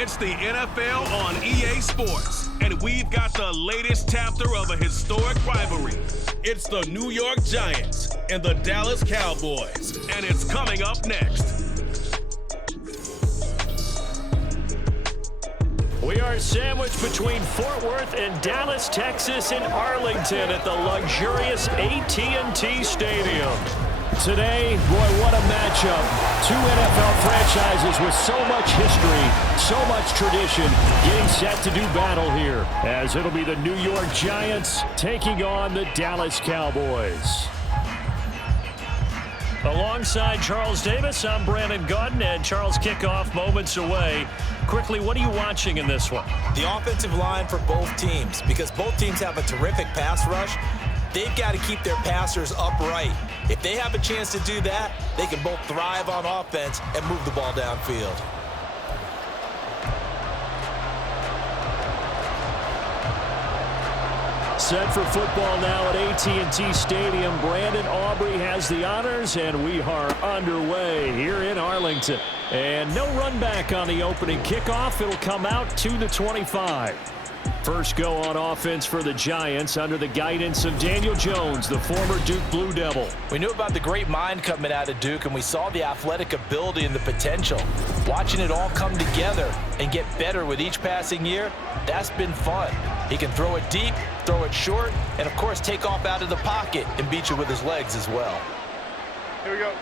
It's the NFL on EA Sports, and we've got the latest chapter of a historic rivalry. It's the New York Giants and the Dallas Cowboys, and it's coming up next. We are sandwiched between Fort Worth and Dallas, Texas, and Arlington at the luxurious AT&T Stadium. Today, boy, what a matchup. Two NFL franchises with so much history, so much tradition, getting set to do battle here, as it'll be the New York Giants taking on the Dallas Cowboys. Alongside Charles Davis, I'm Brandon Gaudin, and Charles, kickoff moments away. Quickly, what are you watching in this one? The offensive line for both teams, because both teams have a terrific pass rush. They've got to keep their passers upright. If they have a chance to do that, they can both thrive on offense and move the ball downfield. Set for football now at AT&T Stadium. Brandon Aubrey has the honors, and we are underway here in Arlington. And no run back on the opening kickoff. It'll come out to the 25. First go on offense for the Giants under the guidance of Daniel Jones, the former Duke Blue Devil. We knew about the great mind coming out of Duke, and we saw the athletic ability and the potential. Watching it all come together and get better with each passing year, that's been fun. He can throw it deep, throw it short, and of course take off out of the pocket and beat you with his legs as well. Here we go.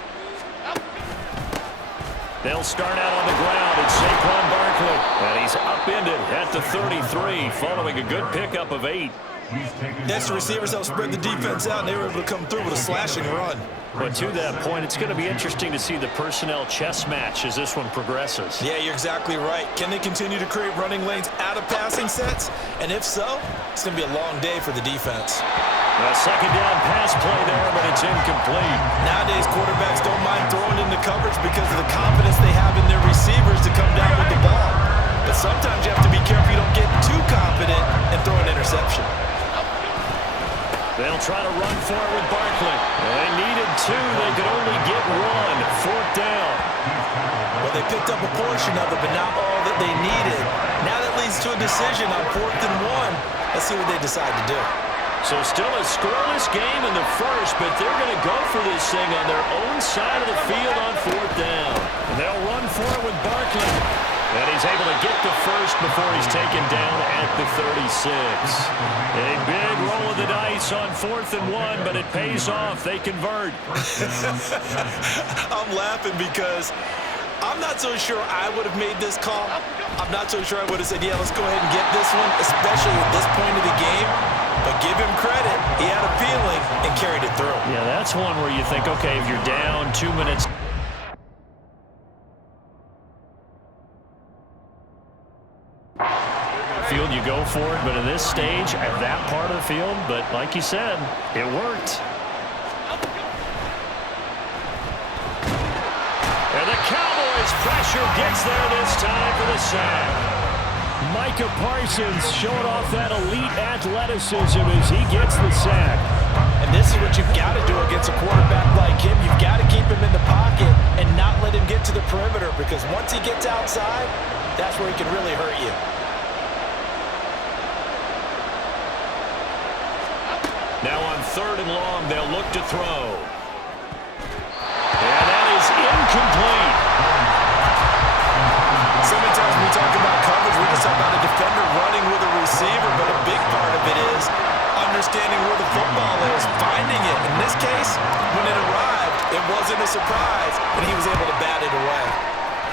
They'll start out on the ground. It's Saquon Barkley, and he's upended at the 33 following a good pickup of 8. Next, the receivers helped spread the defense out, and they were able to come through with a slashing run. But to that point, it's going to be interesting to see the personnel chess match as this one progresses. Yeah, you're exactly right. Can they continue to create running lanes out of passing sets? And if so, it's going to be a long day for the defense. A second down pass play there, but it's incomplete. Nowadays, quarterbacks don't mind throwing into coverage because of the confidence they have in their receivers to come down with the ball. But sometimes you have to be careful you don't get too confident and throw an interception. They'll try to run for it with Barkley. They needed 2. They could only get 1. Fourth down. Well, they picked up a portion of it, but not all that they needed. Now that leads to a decision on 4th and 1. Let's see what they decide to do. So still a scoreless game in the first, but they're going to go for this thing on their own side of the field on 4th down. And they'll run for it with Barkley. And he's able to get the first before he's taken down at the 36. A big roll of the dice on 4th and 1, but it pays off. They convert. I'm laughing because I'm not so sure I would have made this call. I'm not so sure I would have said, yeah, let's go ahead and get this one, especially at this point of the game. But give him credit. He had a feeling and carried it through. Yeah, that's one where you think, okay, if you're down 2 minutes. Field, you go for it, but in this stage, at that part of the field, but like you said, it worked. And the Cowboys' pressure gets there this time for the sack. Micah Parsons showing off that elite athleticism as he gets the sack. And this is what you've got to do against a quarterback like him. You've got to keep him in the pocket and not let him get to the perimeter, because once he gets outside, that's where he can really hurt you. Now on 3rd and long, they'll look to throw. And that is incomplete. So many times when we talk about coverage, we just talk about a defender running with a receiver, but a big part of it is understanding where the football is, finding it. In this case, when it arrived, it wasn't a surprise, and he was able to bat it away.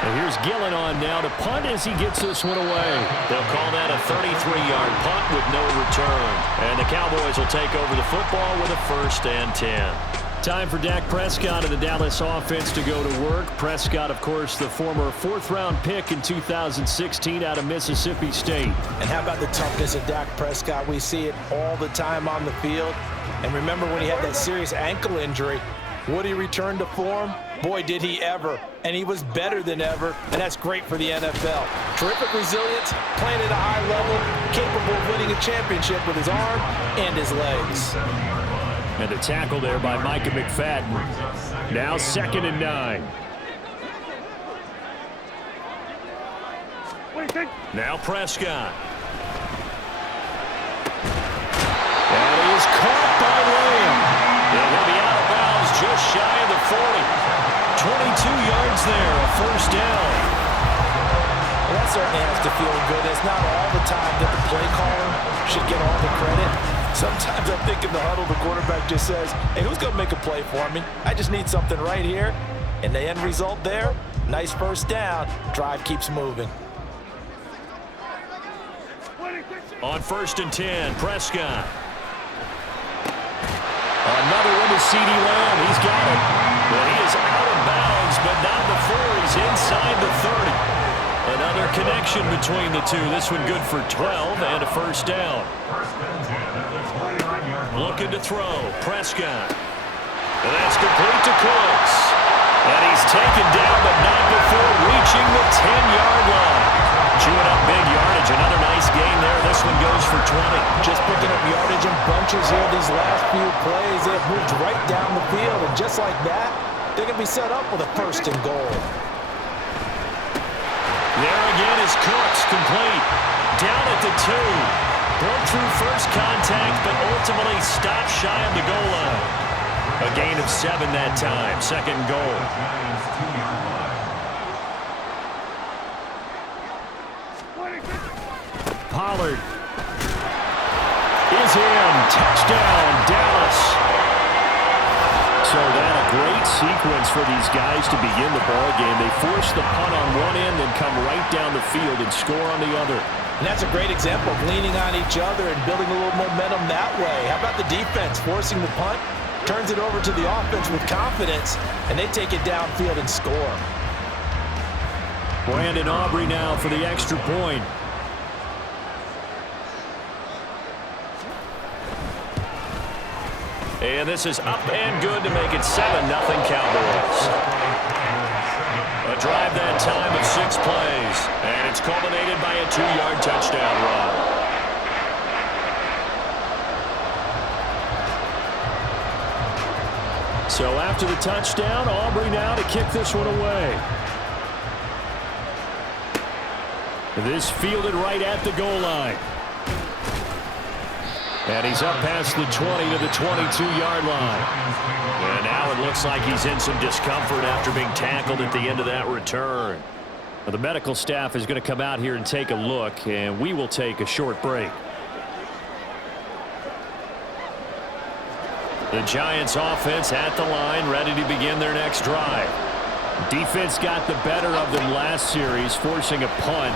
And here's Gillen on now to punt as he gets this one away. They'll call that a 33-yard punt with no return. And the Cowboys will take over the football with a 1st and 10. Time for Dak Prescott and the Dallas offense to go to work. Prescott, of course, the former 4th-round pick in 2016 out of Mississippi State. And how about the toughness of Dak Prescott? We see it all the time on the field. And remember when he had that serious ankle injury, would he return to form? Boy, did he ever. And he was better than ever, and that's great for the NFL. Terrific resilience, playing at a high level, capable of winning a championship with his arm and his legs. And the tackle there by Micah McFadden. Now 2nd and 9. Now Prescott. And he is caught by Lamb. And he'll be out of bounds just shy of the 40. 22 yards there, a first down. Well, that certainly has to feel good. It's not all the time that the play caller should get all the credit. Sometimes I think in the huddle, the quarterback just says, hey, who's going to make a play for me? I just need something right here. And the end result there, nice first down. Drive keeps moving. On 1st and 10, Prescott. Another one to CeeDee Lamb. He's got it. But he is out of bounds, but not before he's inside the 30. Another connection between the two. This one good for 12 and a first down. Looking to throw. Prescott. And that's complete to Cooks. And he's taken down, but not before reaching the 10-yard line. Chewing up big yardage. Another nice gain there. This one goes for 20. Just picking up yardage in bunches here these last few plays. They've moved right down the field. And just like that, they're going to be set up with a 1st and goal. There again is Cooks, complete. Down at the 2. Broke through first contact, but ultimately stopped shy of the goal line. A gain of 7 that time. 2nd and goal. Pollard is in. Touchdown, Dallas. So that a great sequence for these guys to begin the ball game. They force the punt on one end and come right down the field and score on the other. And that's a great example of leaning on each other and building a little momentum that way. How about the defense forcing the punt, turns it over to the offense with confidence, and they take it downfield and score. Brandon Aubrey now for the extra point. And this is up and good to make it 7-0 Cowboys. A drive that time of 6 plays. And it's culminated by a 2-yard touchdown run. So after the touchdown, Aubrey now to kick this one away. This fielded right at the goal line. And he's up past the 20 to the 22-yard line. And now it looks like he's in some discomfort after being tackled at the end of that return. Well, the medical staff is going to come out here and take a look, and we will take a short break. The Giants offense at the line, ready to begin their next drive. Defense got the better of them last series, forcing a punt.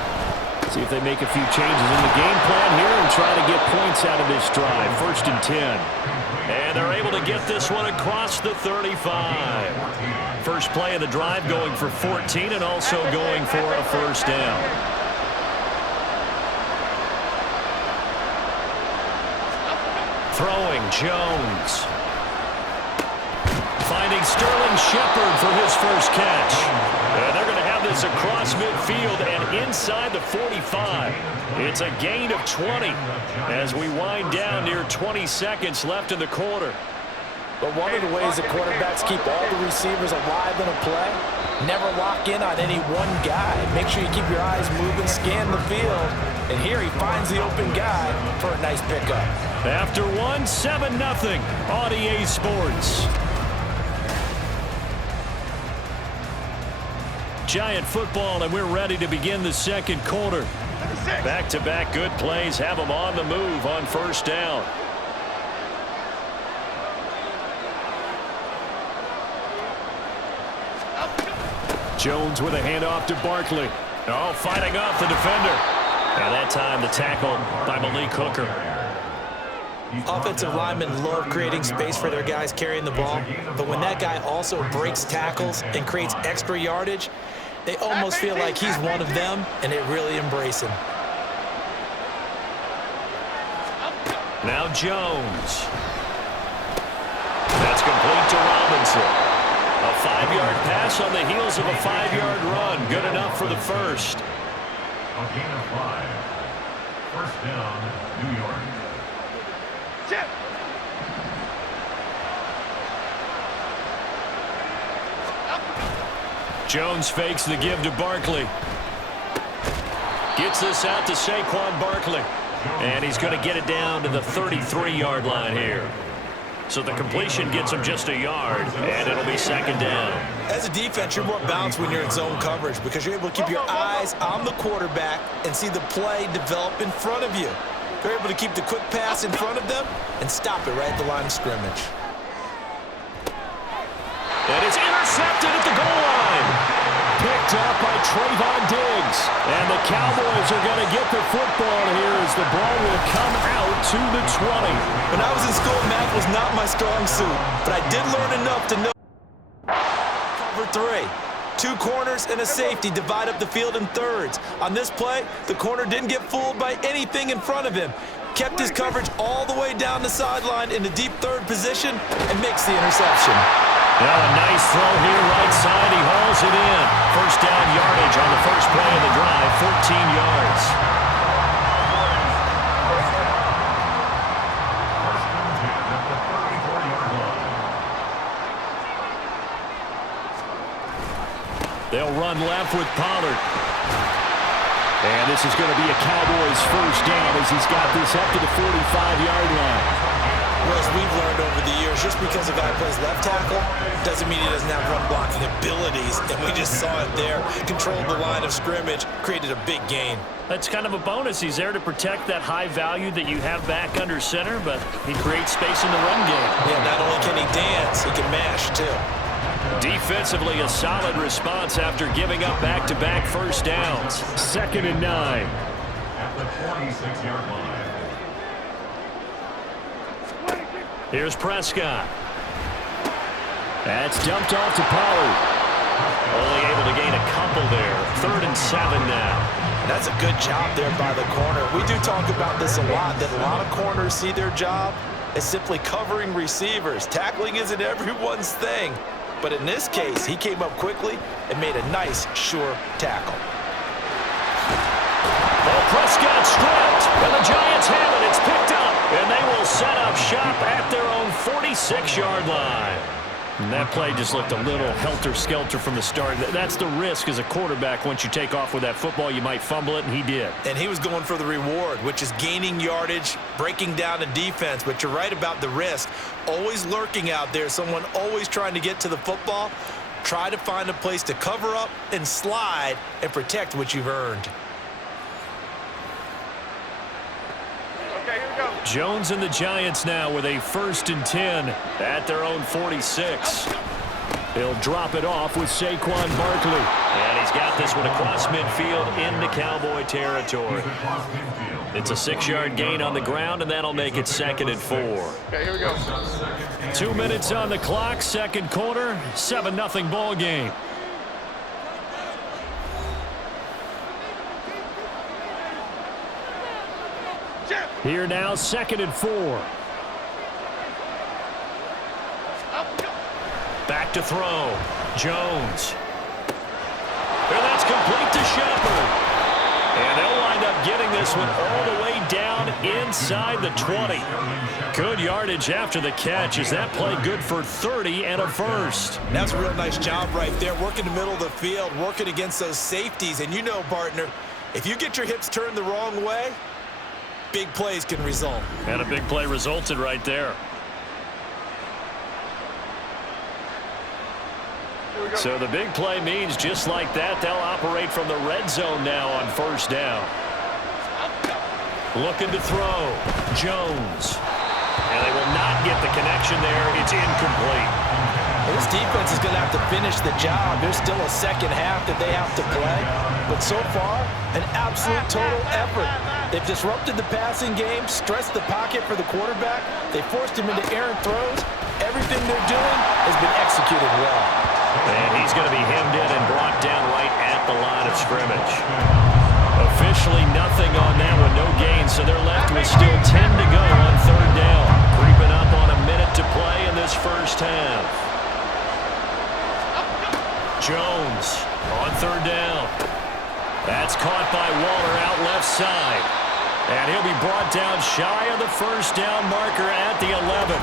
See if they make a few changes in the game plan here and try to get points out of this drive. 1st and 10. And they're able to get this one across the 35. First play of the drive going for 14 and also going for a first down. Throwing Jones. Finding Sterling Shepard for his first catch. And they're going to have this across midfield and inside the 45. It's a gain of 20 as we wind down near 20 seconds left in the quarter. But one of the ways that quarterbacks keep all the receivers alive in a play, never lock in on any one guy. Make sure you keep your eyes moving, scan the field. And here he finds the open guy for a nice pickup. After 7-0 on EA Sports. Giant football, and we're ready to begin the second quarter. Back-to-back good plays have them on the move on first down. Jones with a handoff to Barkley. Oh, fighting off the defender. And that time the tackle by Malik Hooker. Offensive linemen love creating space for their guys carrying the ball, but when that guy also breaks tackles and creates extra yardage, they almost feel like he's one of them, and they really embrace him. Now Jones. That's complete to Robinson. A 5-yard pass on the heels of a 5-yard run. Good enough for the first. A gain of 5. First down, New York. Jones fakes the give to Barkley. Gets this out to Saquon Barkley. And he's going to get it down to the 33-yard line here. So the completion gets him just a yard, and it'll be second down. As a defense, you're more balanced when you're in zone coverage because you're able to keep your eyes on the quarterback and see the play develop in front of you. You're able to keep the quick pass in front of them and stop it right at the line of scrimmage. And it's intercepted at the goal line. Picked up by Trayvon Diggs. And the Cowboys are going to get the football here as the ball will come out to the 20. When I was in school, math was not my strong suit, but I did learn enough to know cover 3. 2 corners and a safety divide up the field in thirds. On this play, the corner didn't get fooled by anything in front of him. Kept his coverage all the way down the sideline in the deep third position and makes the interception. Now a nice throw here right side. He hauls it in. First down yardage on the first play of the drive, 14 yards. They'll run left with Pollard. And this is going to be a Cowboys first down as he's got this up to the 45-yard line. Well, as we've learned over the years, just because a guy plays left tackle doesn't mean he doesn't have run blocking abilities. And we just saw it there. Controlled the line of scrimmage, created a big gain. That's kind of a bonus. He's there to protect that high value that you have back under center, but he creates space in the run game. Yeah, not only can he dance, he can mash, too. Defensively, a solid response after giving up back-to-back first downs. 2nd and 9. At the 26-yard line. Here's Prescott. That's dumped off to Pollard. Only able to gain a couple there. 3rd and 7 now. That's a good job there by the corner. We do talk about this a lot, that a lot of corners see their job as simply covering receivers. Tackling isn't everyone's thing. But in this case, he came up quickly and made a nice, sure tackle. Well, Prescott stripped, and the Giants have it. It's picked up, and they will set up shop at their own 46-yard line. And that play just looked a little helter-skelter from the start. That's the risk as a quarterback. Once you take off with that football, you might fumble it, and he did. And he was going for the reward, which is gaining yardage, breaking down the defense. But you're right about the risk. Always lurking out there, someone always trying to get to the football. Try to find a place to cover up and slide and protect what you've earned. Jones and the Giants now with a 1st and 10 at their own 46. He'll drop it off with Saquon Barkley. And he's got this one across midfield into Cowboy territory. It's a 6-yard gain on the ground, and that'll make it 2nd and 4. Okay, here we go. 2 minutes on the clock, 2nd quarter, 7-0 ball game. Here now, 2nd and 4. Back to throw. Jones. And that's complete to Shepard. And they'll wind up getting this one all the way down inside the 20. Good yardage after the catch. Is that play good for 30 and a first? That's a real nice job right there, working the middle of the field, working against those safeties. And you know, partner, if you get your hips turned the wrong way, big plays can result. And a big play resulted right there. So the big play means just like that, they'll operate from the red zone now on first down. Looking to throw. Jones. And they will not get the connection there. It's incomplete. This defense is going to have to finish the job. There's still a second half that they have to play. But so far, an absolute total effort. They've disrupted the passing game, stressed the pocket for the quarterback. They forced him into errant throws. Everything they're doing has been executed well. And he's going to be hemmed in and brought down right at the line of scrimmage. Officially nothing on that one, no gain, so they're left with still 10 to go on 3rd down. Creeping up on a minute to play in this first half. Jones on 3rd down. That's caught by Waller out left side. And he'll be brought down shy of the first down marker at the 11.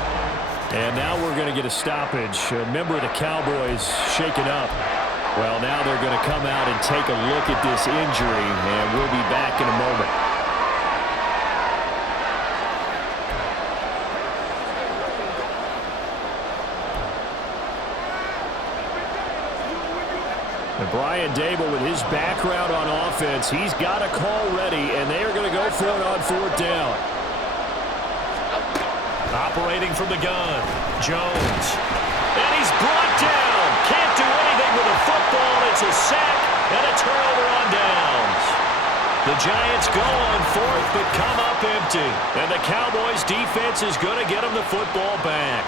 And now we're going to get a stoppage. A member of the Cowboys shaken up. Well, now they're going to come out and take a look at this injury, and we'll be back in a moment. And Brian Dable, with his background on offense, he's got a call ready, and they are going to go for it on 4th down. Operating from the gun, Jones. And he's brought down. Can't do anything with a football. It's a sack and a turnover on downs. The Giants go on 4th, but come up empty. And the Cowboys' defense is going to get them the football back.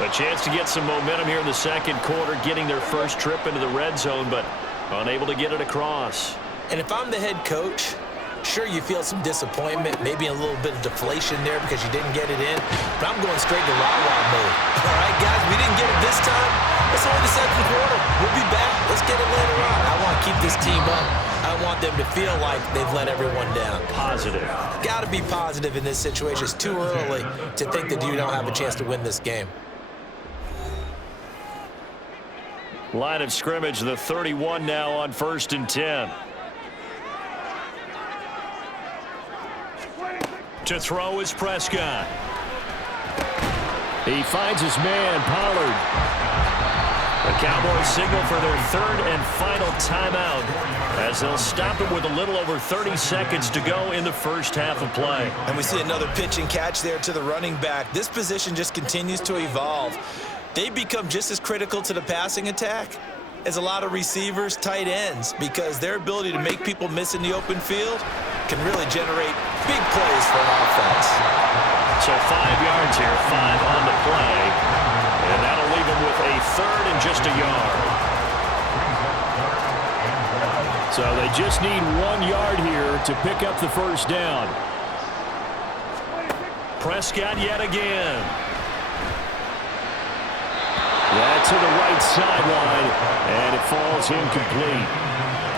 A chance to get some momentum here in the second quarter, getting their first trip into the red zone, but unable to get it across. And if I'm the head coach, sure, you feel some disappointment, maybe a little bit of deflation there because you didn't get it in, but I'm going straight to rah-rah mode. All right, guys, we didn't get it this time. It's only the second quarter. We'll be back. Let's get it later on. I want to keep this team up. I want them to feel like they've let everyone down. Positive. Got to be positive in this situation. It's too early to think that you don't have a chance to win this game. Line of scrimmage, the 31 now on 1st and 10. To throw is Prescott. He finds his man, Pollard. The Cowboys signal for their 3rd and final timeout as they'll stop it with a little over 30 seconds to go in the first half of play. And we see another pitch and catch there to the running back. This position just continues to evolve. They become just as critical to the passing attack as a lot of receivers, tight ends, because their ability to make people miss in the open field can really generate big plays for an offense. So 5 yards here, 5 on the play, and that'll leave them with a 3rd and just a yard. So they just need 1 yard here to pick up the first down. Prescott yet again. That to the right sideline, and it falls incomplete.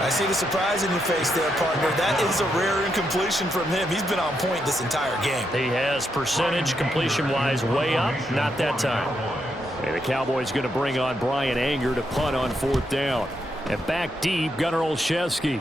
I see the surprise in your face there, partner. That is a rare incompletion from him. He's been on point this entire game. He has percentage completion-wise way up, not that time. And the Cowboys going to bring on Brian Anger to punt on 4th down. And back deep, Gunnar Olszewski.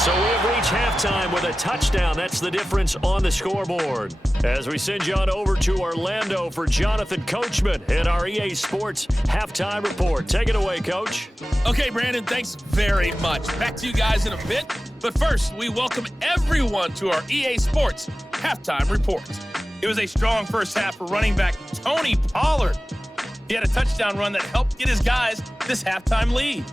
So we have reached halftime with a touchdown. That's the difference on the scoreboard. As we send you on over to Orlando for Jonathan Coachman and our EA Sports Halftime Report. Take it away, Coach. Okay, Brandon, thanks very much. Back to you guys in a bit. But first, we welcome everyone to our EA Sports Halftime Report. It was a strong first half for running back Tony Pollard. He had a touchdown run that helped get his guys this halftime lead.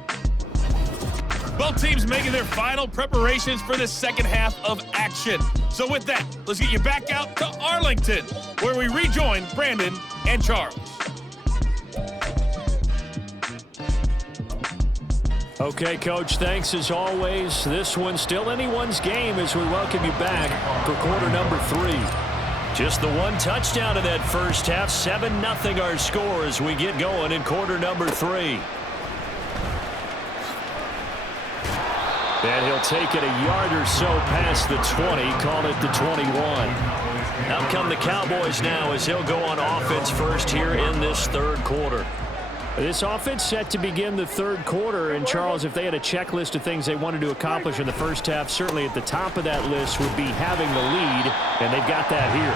Both teams making their final preparations for the second half of action. So with that, let's get you back out to Arlington, where we rejoin Brandon and Charles. Okay, Coach, thanks as always. This one's still anyone's game as we welcome you back for quarter number 3. Just the one touchdown in that first half, 7-0 our score as we get going in quarter number 3. And he'll take it a yard or so past the 20, call it the 21. Out come the Cowboys now as he'll go on offense first here in this third quarter. This offense set to begin the third quarter, and Charles, if they had a checklist of things they wanted to accomplish in the first half, certainly at the top of that list would be having the lead, and they've got that here.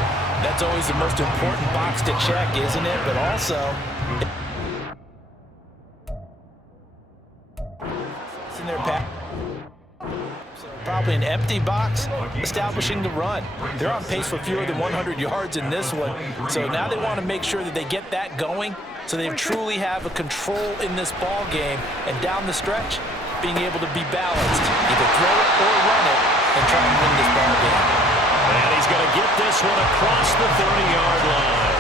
That's always the most important box to check, isn't it? But also, it's in their pack. Probably an empty box, establishing the run. They're on pace for fewer than 100 yards in this one, so now they want to make sure that they get that going so they truly have a control in this ball game, and down the stretch, being able to be balanced, either throw it or run it, and try and win this ball game. And he's going to get this one across the 30-yard line.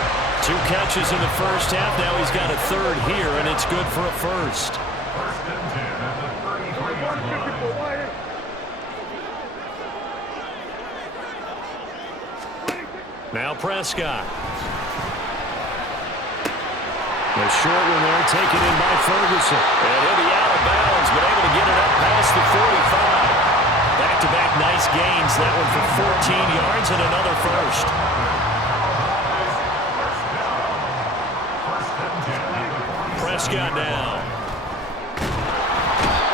2 catches in the first half. Now he's got a third here, and it's good for a first. Now Prescott. The short one there taken in by Ferguson. And he'll be out of bounds, but able to get it up past the 45. Back-to-back nice gains. That one for 14 yards and another first. Prescott now.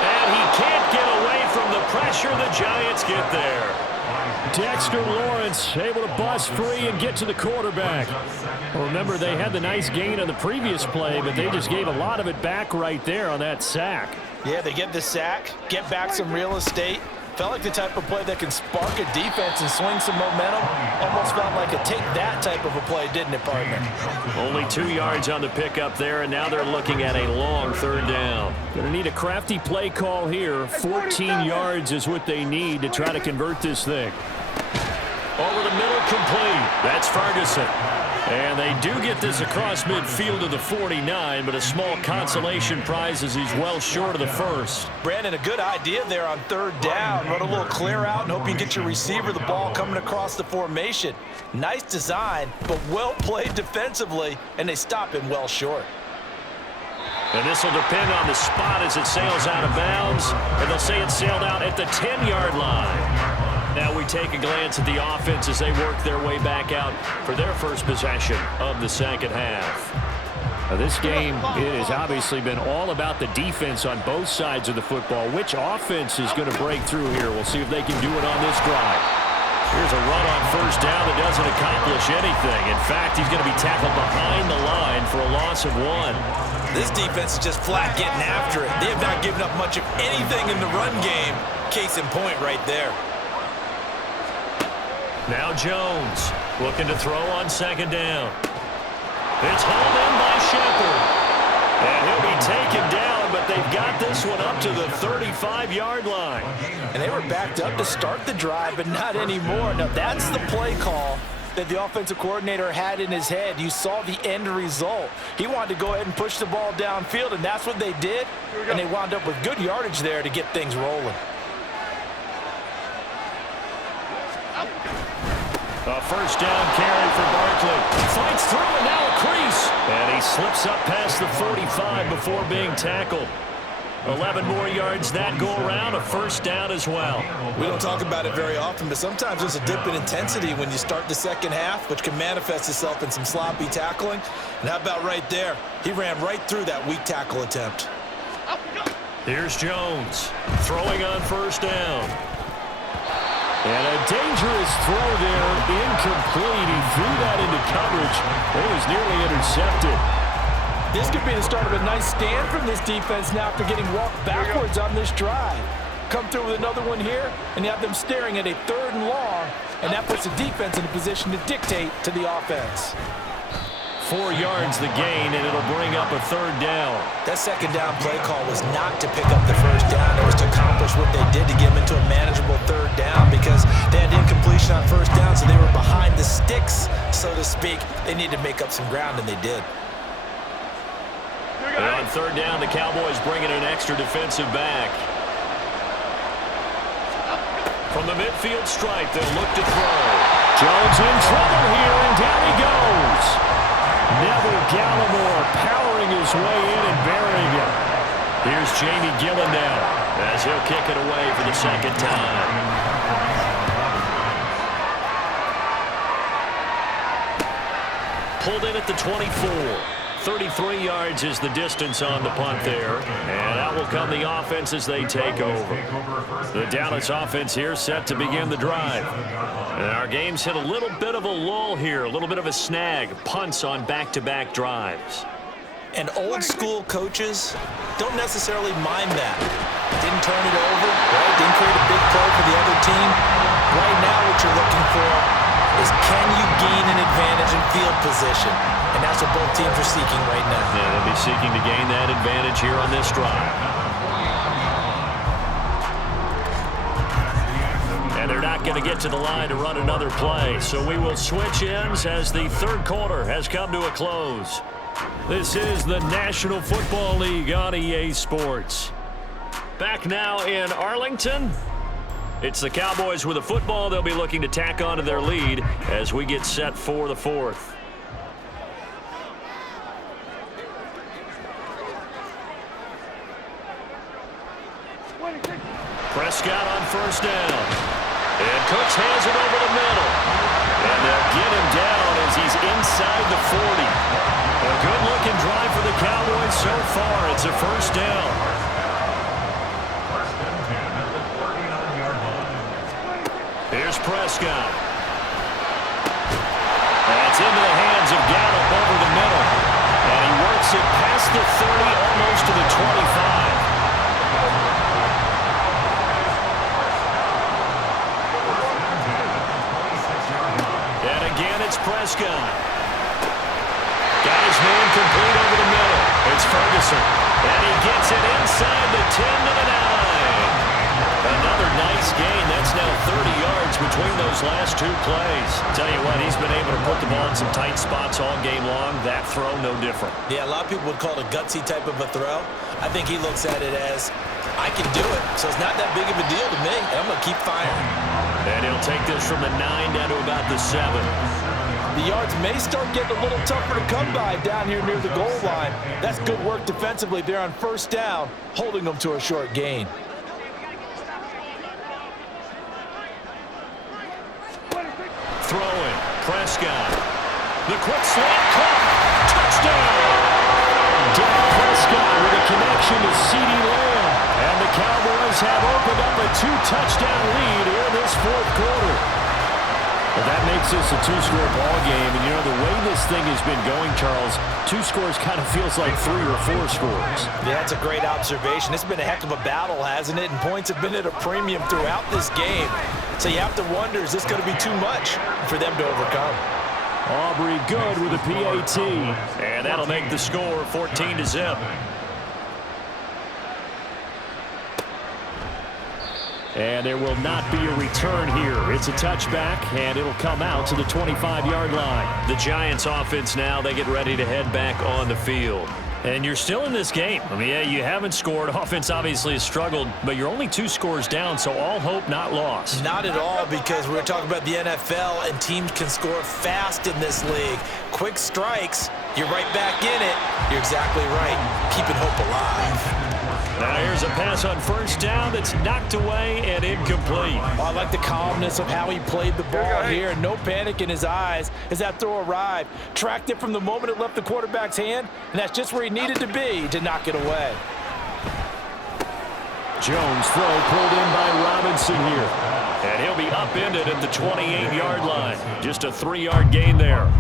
And he can't get away from the pressure. The Giants get there. Dexter Lawrence able to bust free and get to the quarterback. Well, remember, they had the nice gain on the previous play, but they just gave a lot of it back right there on that sack. Yeah, they get the sack, get back some real estate. Felt like the type of play that can spark a defense and swing some momentum. Almost felt like a take that type of a play, didn't it, partner? Only 2 yards on the pickup there, and now they're looking at a long third down. Going to need a crafty play call here. 14 yards is what they need to try to convert this thing. Over the middle, complete. That's Ferguson. And they do get this across midfield to the 49, but a small consolation prize as he's well short of the first. Brandon, a good idea there on third down. Run a little clear out and hope you get your receiver the ball coming across the formation. Nice design, but well played defensively, and they stop him well short. And this will depend on the spot as it sails out of bounds, and they'll say it sailed out at the 10-yard line. Now we take a glance at the offense as they work their way back out for their first possession of the second half. Now this game, it has obviously been all about the defense on both sides of the football. Which offense is going to break through here? We'll see if they can do it on this drive. Here's a run on first down that doesn't accomplish anything. In fact, he's going to be tackled behind the line for a loss of 1. This defense is just flat getting after it. They have not given up much of anything in the run game. Case in point right there. Now Jones looking to throw on second down. It's hauled in by Shepard. And he'll be taken down, but they've got this one up to the 35-yard line. And they were backed up to start the drive, but not anymore. Now that's the play call that the offensive coordinator had in his head. You saw the end result. He wanted to go ahead and push the ball downfield, and that's what they did. And they wound up with good yardage there to get things rolling. A first down carry for Barkley. Fights through and now a crease. And he slips up past the 45 before being tackled. 11 more yards that go around, a first down as well. We don't talk about it very often, but sometimes there's a dip in intensity when you start the second half, which can manifest itself in some sloppy tackling. And how about right there? He ran right through that weak tackle attempt. Here's Jones throwing on first down. And a dangerous throw there, incomplete. He threw that into coverage. It was nearly intercepted. This could be the start of a nice stand from this defense now after getting walked backwards on this drive. Come through with another one here, and you have them staring at a third and long, and that puts the defense in a position to dictate to the offense. 4 yards the gain, and it'll bring up a third down. That second down play call was not to pick up the first down. It was to accomplish what they did to get them into a manageable third down because they had incompletion on first down, so they were behind the sticks, so to speak. They needed to make up some ground, and they did. And on third down, the Cowboys bringing an extra defensive back. From the midfield stripe, they'll look to throw. Jones in trouble here, and down he goes. Neville Gallimore powering his way in and burying it. Here's Jamie Gillen now as he'll kick it away for the second time. Pulled in at the 24. 33 yards is the distance on the punt there. And out will come the offense as they take over. The Dallas offense here set to begin the drive. And our game's hit a little bit of a lull here, a little bit of a snag. Punts on back-to-back drives. And old school coaches don't necessarily mind that. Didn't turn it over, right? Didn't create a big play for the other team. Right now what you're looking for is can you gain an advantage in field position? And that's what both teams are seeking right now. Yeah, they'll be seeking to gain that advantage here on this drive. And they're not going to get to the line to run another play. So we will switch ends as the third quarter has come to a close. This is the National Football League on EA Sports. Back now in Arlington. It's the Cowboys with a football. They'll be looking to tack onto their lead as we get set for the fourth. Prescott on first down. And Cooks hands it over the middle. And they'll get him down as he's inside the 40. A good-looking drive for the Cowboys so It's a first down. First and 10 at the 49-yard line. Here's Prescott. That's into the hands of Gallup over the middle. And he works it past the 30, almost to the 25. And again, it's Prescott. Got his man complete over the middle. It's Ferguson. And he gets it inside the 10 to the 9. Another nice gain. That's now 30 yards between those last two plays. Tell you what, he's been able to put the ball in some tight spots all game long. That throw, no different. Yeah, a lot of people would call it a gutsy type of a throw. I think he looks at it as, I can do it, so it's not that big of a deal to me. I'm going to keep firing. And he'll take this from the 9 down to about the 7. The yards may start getting a little tougher to come by down here near the goal line. That's good work defensively there on first down, holding them to a short gain. Throwing, Prescott. The quick slant caught. Touchdown! Dak Prescott with a connection to CeeDee Lamb. And the Cowboys have opened up a 2-touchdown lead here in this fourth quarter. Well, that makes this a 2-score ball game. And, you know, the way this thing has been going, Charles, 2 scores kind of feels like 3 or 4 scores. Yeah, that's a great observation. It's been a heck of a battle, hasn't it? And points have been at a premium throughout this game. So you have to wonder, is this going to be too much for them to overcome? Aubrey good with a PAT. And that'll make the score 14-0. And there will not be a return here. It's a touchback, and it'll come out to the 25-yard line. The Giants offense now, they get ready to head back on the field. And you're still in this game. I mean, yeah, you haven't scored. Offense obviously has struggled, but you're only 2 scores down, so all hope not lost. Not at all, because we're talking about the NFL, and teams can score fast in this league. Quick strikes, you're right back in it. You're exactly right. Keeping hope alive. Now here's a pass on first down that's knocked away and incomplete. Oh, I like the calmness of how he played the ball here. No panic in his eyes as that throw arrived. Tracked it from the moment it left the quarterback's hand, and that's just where he needed to be to knock it away. Jones throw pulled in by Robinson here. And he'll be upended at the 28-yard line. Just a 3-yard gain there.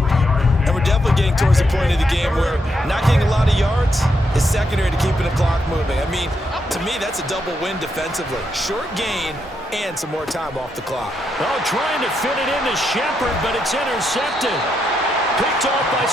And we're definitely getting towards the point of the game where not getting a lot of yards is secondary to keeping the clock moving. I mean, to me, that's a double win defensively. Short gain and some more time off the clock. Oh, trying to fit it into Shepard, but it's intercepted. Picked off by